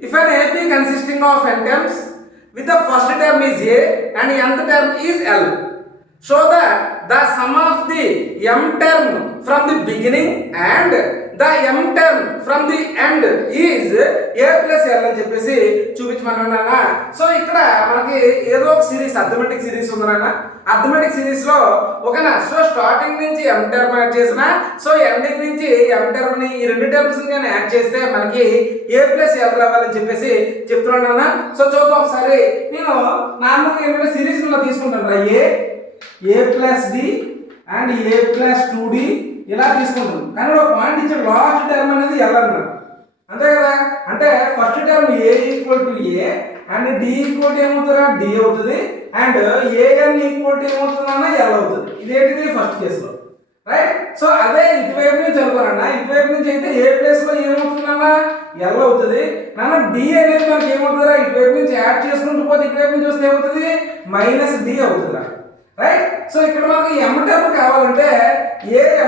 If an AP consisting of n terms with the first term is A and nth term is L, show that the sum of the m term from the beginning and the m term from the end is A plus L అని చెప్పేసి చూపించమన్నానా. So ఇక్కడ మనకి ఏదో ఒక series arithmetic series ఉందన్నా. Arithmetic series లో ఓకేనా. So starting నుంచి m టర్మ్ యాడ్ చేసిన, సో ఎండింగ్ నుంచి m టర్మ్ ని ఈ రెండు టర్మ్స్ ని నేను యాడ్ చేస్తే మనకి A ప్లస్ L రావాలని చెప్పేసి చెప్తున్నాను. సో చూద్దాం ఒకసారి. నేను నార్మల్గా ఏంటంటే సిరీస్ లో తీసుకుంటాను రా. A plus D and A plus 2d ఇలా తీసుకుంటాం. కానీ ఒక పాయింట్ ఇచ్చిన లాస్ట్ టర్మ్ అనేది L అన్నారు, అంతే కదా. అంటే first term A equal to A and D equal to ఏమవుతుందా D అవుతుంది, అండ్ AN ఈక్వల్ టు ఏమవుతుందన్నా L అవుతుంది. ఇదేంటిది ఫస్ట్ కేసులో, రైట్. సో అదే ఇటువైపు నుంచి అనుకోనన్నా, ఇటువైపు నుంచి అయితే A ప్లస్ లో ఏమవుతుందన్నా L అవుతుంది. నాన్న D అనేది మనకి ఏమవుతుందా ఇటువైపు నుంచి యాడ్ చేసుకుంటూ పోతే ఇటువైపు నుంచి వస్తే ఏమవుతుంది మైనస్ D అవుతుందా, రైట్. సో ఇక్కడ మనకి m టర్మ్ కావాలంటే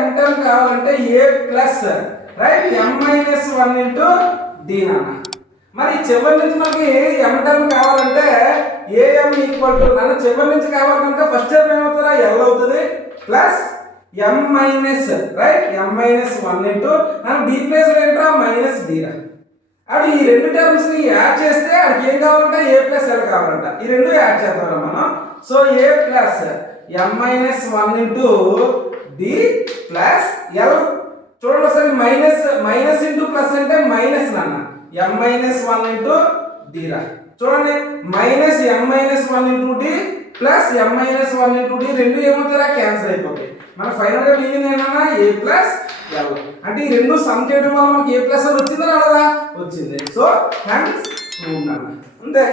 m టర్మ్ కావాలంటే A plus right m-1 into D నాన్న. మరి చివరి నుంచి మనకి m టర్మ్ కావాలంటే am ఈక్వల్ టు నాన్న చివరి నుంచి కావాలంటే ఫస్ట్ టర్మ్ ఏమవుతుందా L అవుతుంది plus m- right m-1 into నాన్న D ప్లస్ ఏంట్రా మైనస్ D రా. అప్పుడు ఈ రెండు టర్మ్స్ ని యాడ్ చేస్తే అడికి ఏం కావాలంటే A ప్లస్ L కావాలంట. ఈ రెండు యాడ్ చేద్దాం మనం. So A plus m-1 into D plus L. చూడండి ఒకసారి, మైనస్ ఇంటూ ప్లస్ అంటే మైనస్ నాన్న m-1 ఇంటూ D రా. చూడండి minus m-1 into D plus m-1 into D రెండు ఏమవుతారా క్యాన్సిల్ అయిపోతాయి. మన ఫైనల్ గా మిగిలింది ఏంటన్నా A ప్లస్ L. అంటే ఈ రెండు సమ్ చేయడం వల్ల మనకి A ప్లస్ L వచ్చిందా రాదా వచ్చింది. సో థ్యాంక్స్ అంతే.